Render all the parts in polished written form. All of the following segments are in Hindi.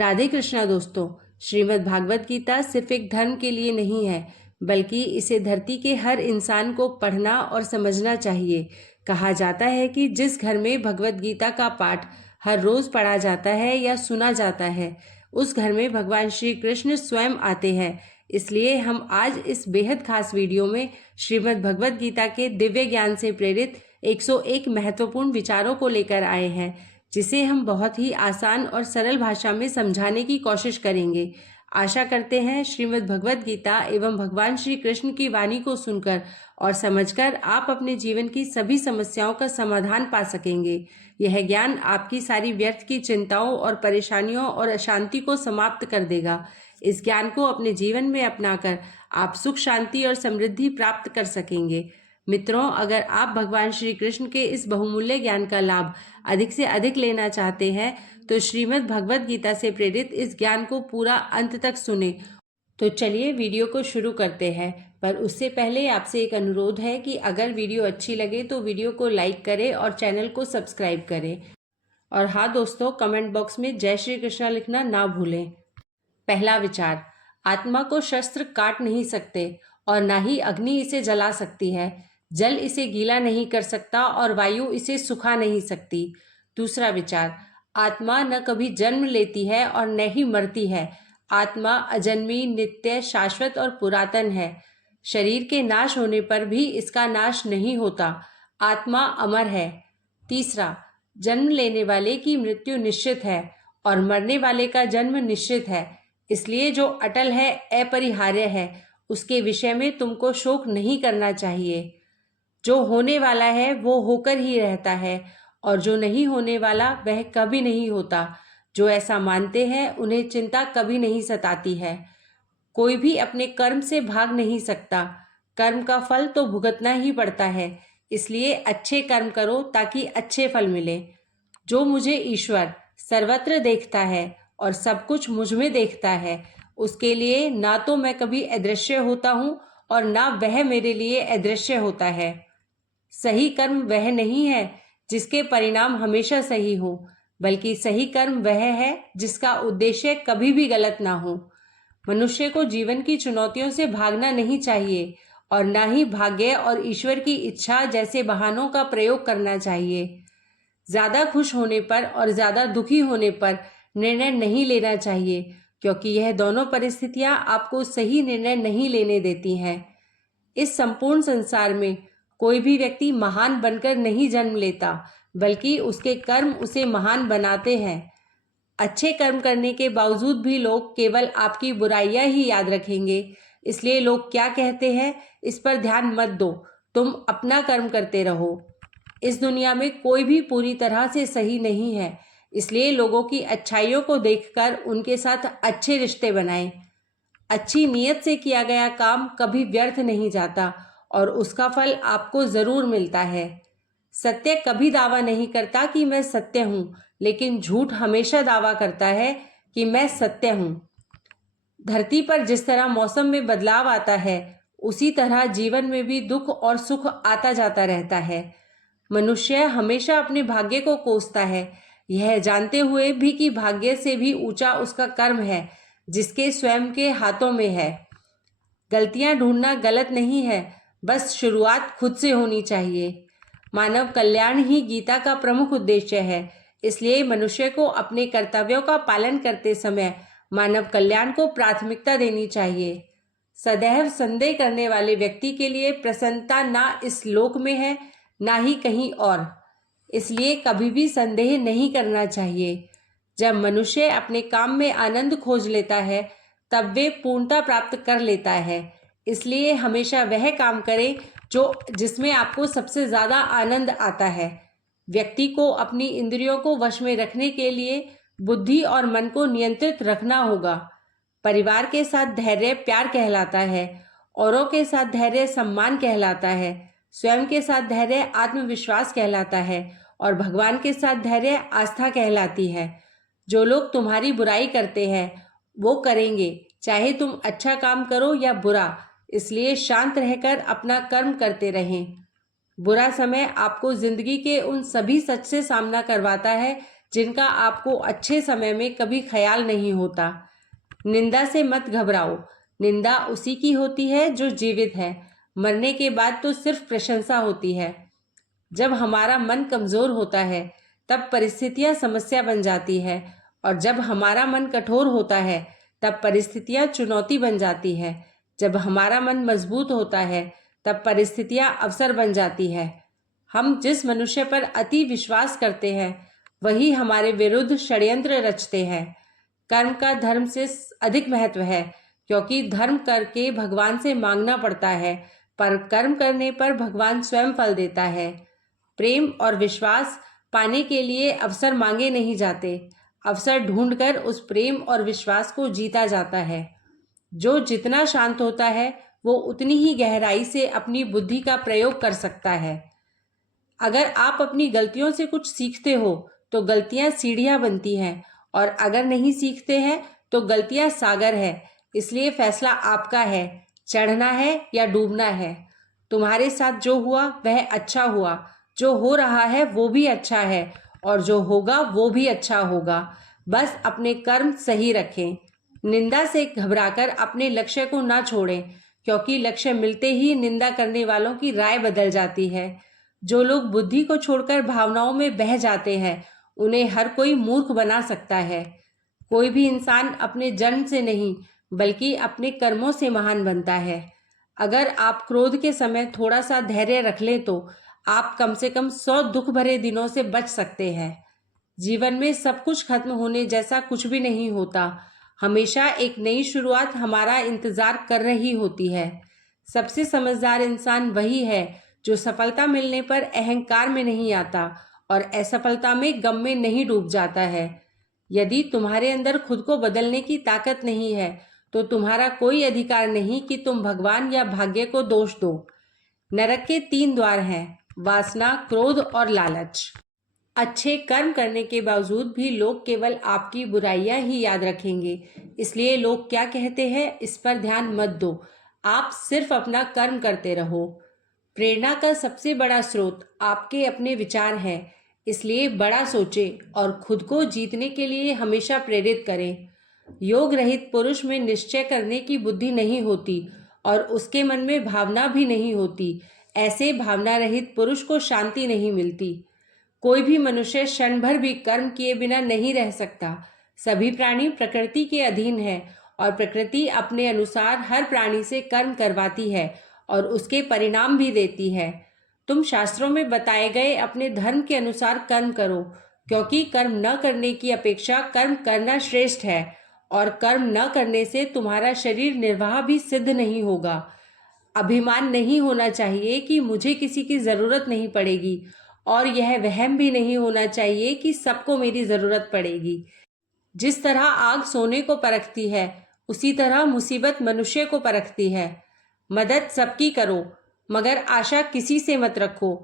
राधे कृष्णा दोस्तों, श्रीमद् भागवत गीता सिर्फ एक धर्म के लिए नहीं है, बल्कि इसे धरती के हर इंसान को पढ़ना और समझना चाहिए। कहा जाता है कि जिस घर में भगवत गीता का पाठ हर रोज पढ़ा जाता है या सुना जाता है, उस घर में भगवान श्री कृष्ण स्वयं आते हैं। इसलिए हम आज इस बेहद खास वीडियो में श्रीमद् भगवत गीता के दिव्य ज्ञान से प्रेरित 101 महत्वपूर्ण विचारों को लेकर आए हैं, जिसे हम बहुत ही आसान और सरल भाषा में समझाने की कोशिश करेंगे। आशा करते हैं श्रीमद् भगवत गीता एवं भगवान श्री कृष्ण की वाणी को सुनकर और समझकर आप अपने जीवन की सभी समस्याओं का समाधान पा सकेंगे। यह ज्ञान आपकी सारी व्यर्थ की चिंताओं और परेशानियों और अशांति को समाप्त कर देगा। इस ज्ञान को अपने जीवन में अपनाकर आप सुख, शांति और समृद्धि प्राप्त कर सकेंगे। मित्रों, अगर आप भगवान श्री कृष्ण के इस बहुमूल्य ज्ञान का लाभ अधिक से अधिक लेना चाहते हैं तो श्रीमद् भगवत गीता से प्रेरित इस ज्ञान को पूरा अंत तक सुने। तो चलिए वीडियो को शुरू करते हैं, पर उससे पहले आपसे एक अनुरोध है कि अगर वीडियो अच्छी लगे तो वीडियो को लाइक करें और चैनल को सब्सक्राइब करें। और हाँ दोस्तों, कमेंट बॉक्स में जय श्री कृष्णा लिखना ना भूलें। पहला विचार, आत्मा को शस्त्र काट नहीं सकते और ना ही अग्नि इसे जला सकती है। जल इसे गीला नहीं कर सकता और वायु इसे सुखा नहीं सकती। दूसरा विचार, आत्मा न कभी जन्म लेती है और न ही मरती है। आत्मा अजन्मी, नित्य, शाश्वत और पुरातन है। शरीर के नाश होने पर भी इसका नाश नहीं होता। आत्मा अमर है। तीसरा, जन्म लेने वाले की मृत्यु निश्चित है और मरने वाले का जन्म निश्चित है। इसलिए जो अटल है, अपरिहार्य है, उसके विषय में तुमको शोक नहीं करना चाहिए। जो होने वाला है वो होकर ही रहता है और जो नहीं होने वाला वह कभी नहीं होता। जो ऐसा मानते हैं उन्हें चिंता कभी नहीं सताती है। कोई भी अपने कर्म से भाग नहीं सकता। कर्म का फल तो भुगतना ही पड़ता है। इसलिए अच्छे कर्म करो ताकि अच्छे फल मिले। जो मुझे ईश्वर सर्वत्र देखता है और सब कुछ मुझ में देखता है, उसके लिए ना तो मैं कभी अदृश्य होता हूँ और ना वह मेरे लिए अदृश्य होता है। सही कर्म वह नहीं है जिसके परिणाम हमेशा सही हो, बल्कि सही कर्म वह है जिसका उद्देश्य कभी भी गलत ना हो। मनुष्य को जीवन की चुनौतियों से भागना नहीं चाहिए और ना ही भाग्य और ईश्वर की इच्छा जैसे बहानों का प्रयोग करना चाहिए। ज्यादा खुश होने पर और ज्यादा दुखी होने पर निर्णय नहीं लेना चाहिए, क्योंकि यह दोनों परिस्थितियां आपको सही निर्णय नहीं लेने देती हैं। इस संपूर्ण संसार में कोई भी व्यक्ति महान बनकर नहीं जन्म लेता, बल्कि उसके कर्म उसे महान बनाते हैं। अच्छे कर्म करने के बावजूद भी लोग केवल आपकी बुराइयां ही याद रखेंगे। इसलिए लोग क्या कहते हैं इस पर ध्यान मत दो, तुम अपना कर्म करते रहो। इस दुनिया में कोई भी पूरी तरह से सही नहीं है, इसलिए लोगों की अच्छाइयों को देखकर उनके साथ अच्छे रिश्ते बनाएं। अच्छी नीयत से किया गया काम कभी व्यर्थ नहीं जाता और उसका फल आपको जरूर मिलता है। सत्य कभी दावा नहीं करता कि मैं सत्य हूँ, लेकिन झूठ हमेशा दावा करता है कि मैं सत्य हूँ। धरती पर जिस तरह मौसम में बदलाव आता है, उसी तरह जीवन में भी दुख और सुख आता जाता रहता है। मनुष्य हमेशा अपने भाग्य को कोसता है, यह जानते हुए भी कि भाग्य से भी ऊंचा उसका कर्म है, जिसके स्वयं के हाथों में है। गलतियां ढूंढना गलत नहीं है, बस शुरुआत खुद से होनी चाहिए। मानव कल्याण ही गीता का प्रमुख उद्देश्य है। इसलिए मनुष्य को अपने कर्तव्यों का पालन करते समय मानव कल्याण को प्राथमिकता देनी चाहिए। सदैव संदेह करने वाले व्यक्ति के लिए प्रसन्नता ना इस लोक में है, ना ही कहीं और। इसलिए कभी भी संदेह नहीं करना चाहिए। जब मनुष्य अपने काम में आनंद खोज लेता है, तब वे पूर्णता प्राप्त कर लेता है। इसलिए हमेशा वह काम करें जिसमें आपको सबसे ज्यादा आनंद आता है। व्यक्ति को अपनी इंद्रियों को वश में रखने के लिए बुद्धि और मन को नियंत्रित रखना होगा। परिवार के साथ धैर्य प्यार कहलाता है, औरों के साथ धैर्य सम्मान कहलाता है, स्वयं के साथ धैर्य आत्मविश्वास कहलाता है और भगवान के साथ धैर्य आस्था कहलाती है। जो लोग तुम्हारी बुराई करते हैं वो करेंगे, चाहे तुम अच्छा काम करो या बुरा। इसलिए शांत रहकर अपना कर्म करते रहें। बुरा समय आपको जिंदगी के उन सभी सच से सामना करवाता है जिनका आपको अच्छे समय में कभी ख्याल नहीं होता। निंदा से मत घबराओ। निंदा उसी की होती है जो जीवित है। मरने के बाद तो सिर्फ प्रशंसा होती है। जब हमारा मन कमजोर होता है तब परिस्थितियां समस्या बन जाती है, और जब हमारा मन कठोर होता है तब परिस्थितियां चुनौती बन जाती है। जब हमारा मन मजबूत होता है तब परिस्थितियां अवसर बन जाती है। हम जिस मनुष्य पर अति विश्वास करते हैं वही हमारे विरुद्ध षड्यंत्र रचते हैं। कर्म का धर्म से अधिक महत्व है, क्योंकि धर्म करके भगवान से मांगना पड़ता है, पर कर्म करने पर भगवान स्वयं फल देता है। प्रेम और विश्वास पाने के लिए अवसर मांगे नहीं जाते, अवसर ढूंढकर उस प्रेम और विश्वास को जीता जाता है। जो जितना शांत होता है वो उतनी ही गहराई से अपनी बुद्धि का प्रयोग कर सकता है। अगर आप अपनी गलतियों से कुछ सीखते हो तो गलतियां सीढ़ियां बनती हैं, और अगर नहीं सीखते हैं तो गलतियां सागर है। इसलिए फैसला आपका है, चढ़ना है या डूबना है। तुम्हारे साथ जो हुआ वह अच्छा हुआ, जो हो रहा है वो भी अच्छा है, और जो होगा वो भी अच्छा होगा। बस अपने कर्म सही रखें। निंदा से घबराकर अपने लक्ष्य को ना छोड़ें, क्योंकि लक्ष्य मिलते ही निंदा करने वालों की राय बदल जाती है। जो लोग बुद्धि को छोड़कर भावनाओं में बह जाते हैं उन्हें हर कोई मूर्ख बना सकता है। कोई भी इंसान अपने जन्म से नहीं बल्कि अपने कर्मों से महान बनता है। अगर आप क्रोध के समय थोड़ा सा धैर्य रख लें तो आप कम से कम 100 दुख भरे दिनों से बच सकते हैं। जीवन में सब कुछ खत्म होने जैसा कुछ भी नहीं होता। हमेशा एक नई शुरुआत हमारा इंतजार कर रही होती है। सबसे समझदार इंसान वही है जो सफलता मिलने पर अहंकार में नहीं आता और असफलता में गम में नहीं डूब जाता है। यदि तुम्हारे अंदर खुद को बदलने की ताकत नहीं है तो तुम्हारा कोई अधिकार नहीं कि तुम भगवान या भाग्य को दोष दो। नरक के 3 द्वार हैं: वासना, क्रोध और लालच। अच्छे कर्म करने के बावजूद भी लोग केवल आपकी बुराइयां ही याद रखेंगे। इसलिए लोग क्या कहते हैं इस पर ध्यान मत दो। आप सिर्फ अपना कर्म करते रहो। प्रेरणा का सबसे बड़ा स्रोत आपके अपने विचार हैं। इसलिए बड़ा सोचें और खुद को जीतने के लिए हमेशा प्रेरित करें। योग रहित पुरुष में निश्चय करने की बुद्धि नहीं होती और उसके मन में भावना भी नहीं होती। ऐसे भावना रहित पुरुष को शांति नहीं मिलती। कोई भी मनुष्य क्षण भर भी कर्म किए बिना नहीं रह सकता। सभी प्राणी प्रकृति के अधीन है और प्रकृति अपने अनुसार हर प्राणी से कर्म करवाती है और उसके परिणाम भी देती है। तुम शास्त्रों में बताए गए अपने धर्म के अनुसार कर्म करो, क्योंकि कर्म न करने की अपेक्षा कर्म करना श्रेष्ठ है, और कर्म न करने से तुम्हारा शरीर निर्वाह भी सिद्ध नहीं होगा। अभिमान नहीं होना चाहिए कि मुझे किसी की जरूरत नहीं पड़ेगी, और यह वहम भी नहीं होना चाहिए कि सबको मेरी जरूरत पड़ेगी। जिस तरह आग सोने को परखती है उसी तरह मुसीबत मनुष्य को परखती है। मदद सबकी करो, मगर आशा किसी से मत रखो,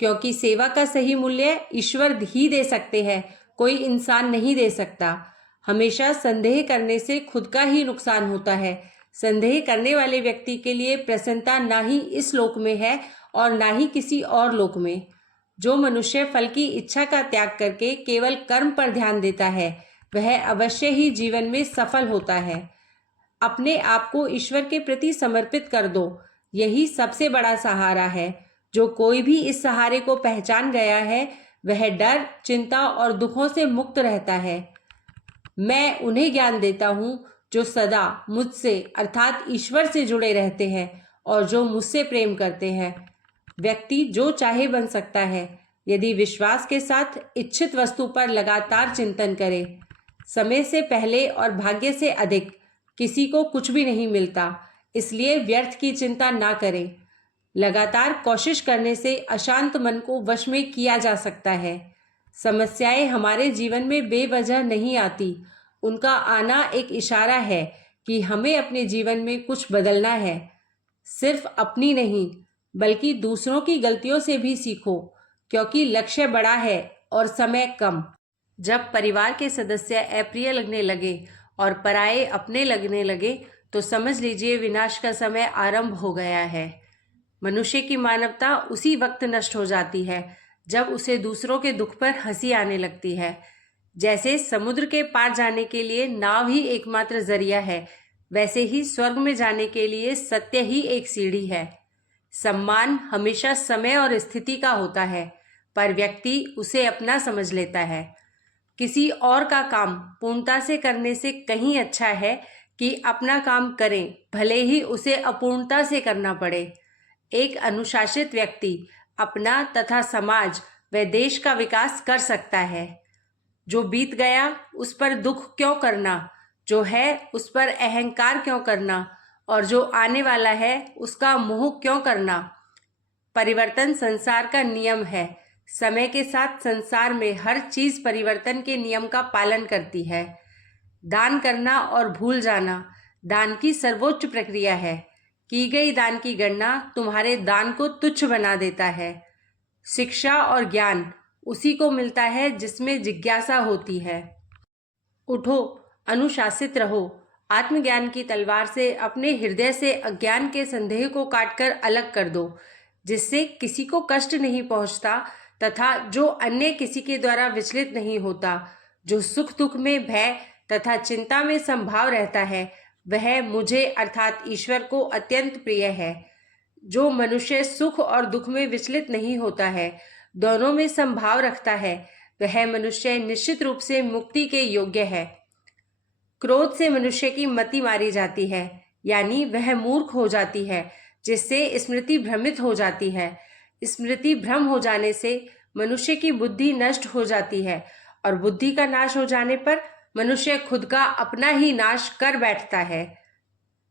क्योंकि सेवा का सही मूल्य ईश्वर ही दे सकते हैं, कोई इंसान नहीं दे सकता। हमेशा संदेह करने से खुद का ही नुकसान होता है। संदेह करने वाले व्यक्ति के लिए प्रसन्नता ना ही इस लोक में है और ना ही किसी और लोक में। जो मनुष्य फल की इच्छा का त्याग करके केवल कर्म पर ध्यान देता है वह अवश्य ही जीवन में सफल होता है। अपने आप को ईश्वर के प्रति समर्पित कर दो, यही सबसे बड़ा सहारा है। जो कोई भी इस सहारे को पहचान गया है वह डर, चिंता और दुखों से मुक्त रहता है। मैं उन्हें ज्ञान देता हूँ जो सदा मुझसे अर्थात ईश्वर से जुड़े रहते हैं और जो मुझसे प्रेम करते हैं। व्यक्ति जो चाहे बन सकता है यदि विश्वास के साथ इच्छित वस्तु पर लगातार चिंतन करे। समय से पहले और भाग्य से अधिक किसी को कुछ भी नहीं मिलता, इसलिए व्यर्थ की चिंता ना करें। लगातार कोशिश करने से अशांत मन को वश में किया जा सकता है। समस्याएं हमारे जीवन में बेवजह नहीं आती, उनका आना एक इशारा है कि हमें अपने जीवन में कुछ बदलना है। सिर्फ अपनी नहीं बल्कि दूसरों की गलतियों से भी सीखो, क्योंकि लक्ष्य बड़ा है और समय कम। जब परिवार के सदस्य अप्रिय लगने लगे और पराये अपने लगने लगे तो समझ लीजिए विनाश का समय आरंभ हो गया है। मनुष्य की मानवता उसी वक्त नष्ट हो जाती है जब उसे दूसरों के दुख पर हंसी आने लगती है। जैसे समुद्र के पार जाने के लिए नाव ही एकमात्र जरिया है, वैसे ही स्वर्ग में जाने के लिए सत्य ही एक सीढ़ी है। सम्मान हमेशा समय और स्थिति का होता है, पर व्यक्ति उसे अपना समझ लेता है। किसी और का काम पूर्णता से करने से कहीं अच्छा है कि अपना काम करें, भले ही उसे अपूर्णता से करना पड़े। एक अनुशासित व्यक्ति अपना तथा समाज व देश का विकास कर सकता है। जो बीत गया उस पर दुख क्यों करना, जो है उस पर अहंकार क्यों करना, और जो आने वाला है उसका मोह क्यों करना। परिवर्तन संसार का नियम है। समय के साथ संसार में हर चीज परिवर्तन के नियम का पालन करती है। दान करना और भूल जाना दान की सर्वोच्च प्रक्रिया है। की गई दान की गणना तुम्हारे दान को तुच्छ बना देता है। शिक्षा और ज्ञान उसी को मिलता है जिसमें जिज्ञासा होती है। उठो, अनुशासित रहो। आत्मज्ञान की तलवार से अपने हृदय से अज्ञान के संदेह को काटकर अलग कर दो, जिससे किसी को कष्ट नहीं पहुंचता तथा जो अन्य किसी के द्वारा विचलित नहीं होता। जो सुख दुख में भय तथा चिंता में संभाव रहता है, वह मुझे अर्थात ईश्वर को अत्यंत प्रिय है। जो मनुष्य सुख और दुख में विचलित नहीं होता है, दोनों में संभाव रखता है, वह मनुष्य निश्चित रूप से मुक्ति के योग्य है। क्रोध से मनुष्य की मति मारी जाती है, यानी वह मूर्ख हो जाती है, जिससे स्मृति भ्रमित हो जाती है। स्मृति भ्रम हो जाने से मनुष्य की बुद्धि नष्ट हो जाती है, और बुद्धि का नाश हो जाने पर मनुष्य खुद का अपना ही नाश कर बैठता है।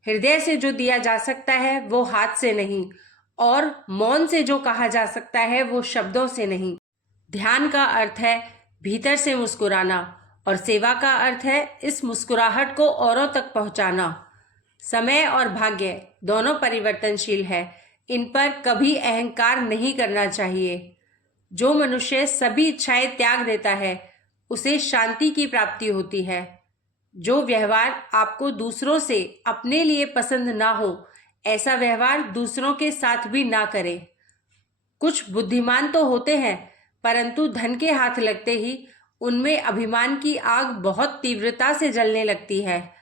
हृदय से जो दिया जा सकता है वो हाथ से नहीं, और मौन से जो कहा जा सकता है वो शब्दों से नहीं। ध्यान का अर्थ है भीतर से मुस्कुराना, और सेवा का अर्थ है इस मुस्कुराहट को औरों तक पहुंचाना। समय और भाग्य दोनों परिवर्तनशील है, इन पर कभी अहंकार नहीं करना चाहिए। जो मनुष्य सभी इच्छाएं त्याग देता है, उसे शांति की प्राप्ति होती है। जो व्यवहार आपको दूसरों से अपने लिए पसंद ना हो, ऐसा व्यवहार दूसरों के साथ भी ना करें। कुछ बुद्धिमान तो होते हैं, परंतु धन के हाथ लगते ही उनमें अभिमान की आग बहुत तीव्रता से जलने लगती है।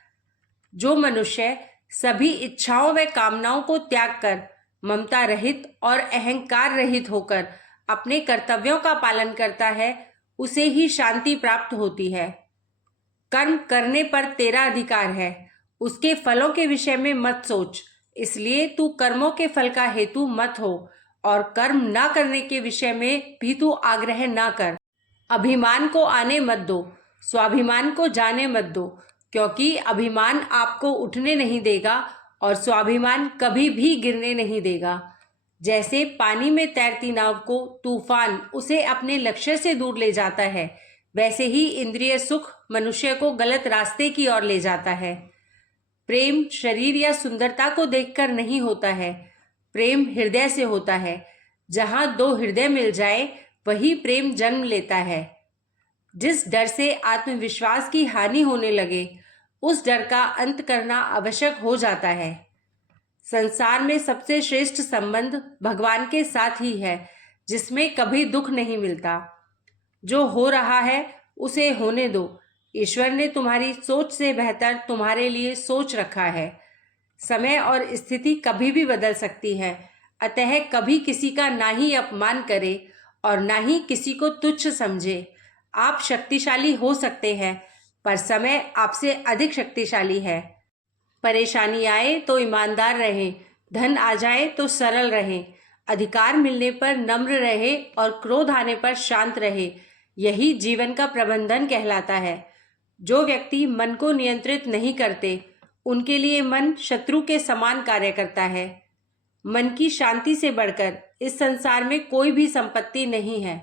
जो मनुष्य सभी इच्छाओं व कामनाओं को त्याग कर ममता रहित और अहंकार रहित होकर अपने कर्तव्यों का पालन करता है, उसे ही शांति प्राप्त होती है। कर्म करने पर तेरा अधिकार है, उसके फलों के विषय में मत सोच। इसलिए तू कर्मों के फल का हेतु मत हो, और कर्म ना करने के विषय में भी तू आग्रह ना कर। अभिमान को आने मत दो, स्वाभिमान को जाने मत दो, क्योंकि अभिमान आपको उठने नहीं देगा और स्वाभिमान कभी भी गिरने नहीं देगा। जैसे पानी में तैरती नाव को तूफान उसे अपने लक्ष्य से दूर ले जाता है, वैसे ही इंद्रिय सुख मनुष्य को गलत रास्ते की ओर ले जाता है। प्रेम शरीर या सुंदरता को देखकर नहीं होता है, प्रेम हृदय से होता है। जहां दो हृदय मिल जाए, वही प्रेम जन्म लेता है। जिस डर से आत्मविश्वास की हानि होने लगे, उस डर का अंत करना आवश्यक हो जाता है। संसार में सबसे श्रेष्ठ संबंध भगवान के साथ ही है, जिसमें कभी दुख नहीं मिलता। जो हो रहा है उसे होने दो। ईश्वर ने तुम्हारी सोच से बेहतर तुम्हारे लिए सोच रखा है। समय और स्थिति कभी भी बदल सकती है, अतः कभी किसी का ना ही अपमान करे और ना ही किसी को तुच्छ समझे। आप शक्तिशाली हो सकते हैं, पर समय आपसे अधिक शक्तिशाली है। परेशानी आए तो ईमानदार रहें, धन आ जाए तो सरल रहें, अधिकार मिलने पर नम्र रहे और क्रोध आने पर शांत रहे। यही जीवन का प्रबंधन कहलाता है। जो व्यक्ति मन को नियंत्रित नहीं करते, उनके लिए मन शत्रु के समान कार्य करता है। मन की शांति से बढ़कर इस संसार में कोई भी संपत्ति नहीं है।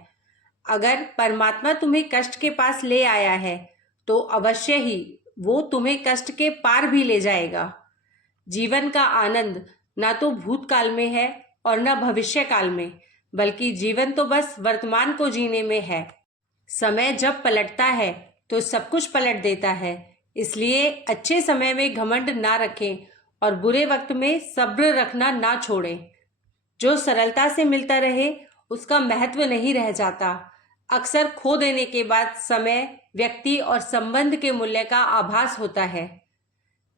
अगर परमात्मा तुम्हें कष्ट के पास ले आया है, तो अवश्य ही वो तुम्हें कष्ट के पार भी ले जाएगा। जीवन का आनंद ना तो भूतकाल में है और ना भविष्य काल में, बल्कि जीवन तो बस वर्तमान को जीने में है। समय जब पलटता है तो सब कुछ पलट देता है। इसलिए अच्छे समय में घमंड ना रखें और बुरे वक्त में सब्र रखना ना छोड़ें। जो सरलता से मिलता रहे उसका महत्व नहीं रह जाता। अक्सर खो देने के बाद समय व्यक्ति और संबंध के मूल्य का आभास होता है।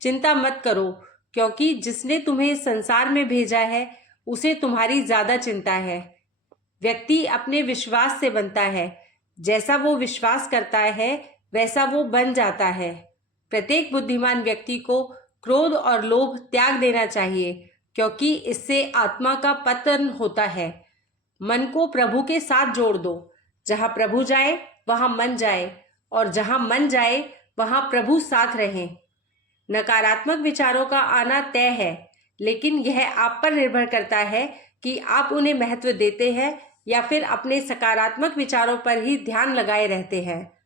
चिंता मत करो, क्योंकि जिसने तुम्हें संसार में भेजा है उसे तुम्हारी ज्यादा चिंता है। व्यक्ति अपने विश्वास से बनता है। जैसा वो विश्वास करता है वैसा वो बन जाता है। प्रत्येक बुद्धिमान व्यक्ति को क्रोध और लोभ त्याग देना चाहिए, क्योंकि इससे आत्मा का पतन होता है। मन को प्रभु के साथ जोड़ दो। जहाँ प्रभु जाए वहाँ मन जाए, और जहाँ मन जाए वहाँ प्रभु साथ रहे। नकारात्मक विचारों का आना तय है, लेकिन यह आप पर निर्भर करता है कि आप उन्हें महत्व देते हैं या फिर अपने सकारात्मक विचारों पर ही ध्यान लगाए रहते हैं।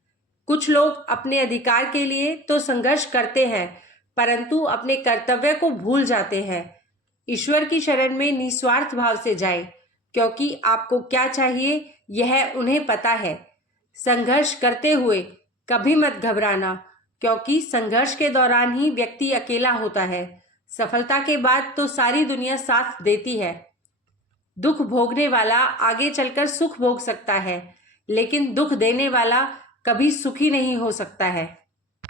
कुछ लोग अपने अधिकार के लिए तो संघर्ष करते हैं, परंतु अपने कर्तव्य को भूल जाते हैं। ईश्वर की शरण में निस्वार्थ भाव से जाएं, क्योंकि आपको क्या चाहिए यह उन्हें पता है। संघर्ष करते हुए कभी मत घबराना, क्योंकि संघर्ष के दौरान ही व्यक्ति अकेला होता है। सफलता के बाद तो सारी दुनिया साथ देती है। दुख भोगने वाला आगे चलकर सुख भोग सकता है, लेकिन दुख देने वाला कभी सुखी नहीं हो सकता है।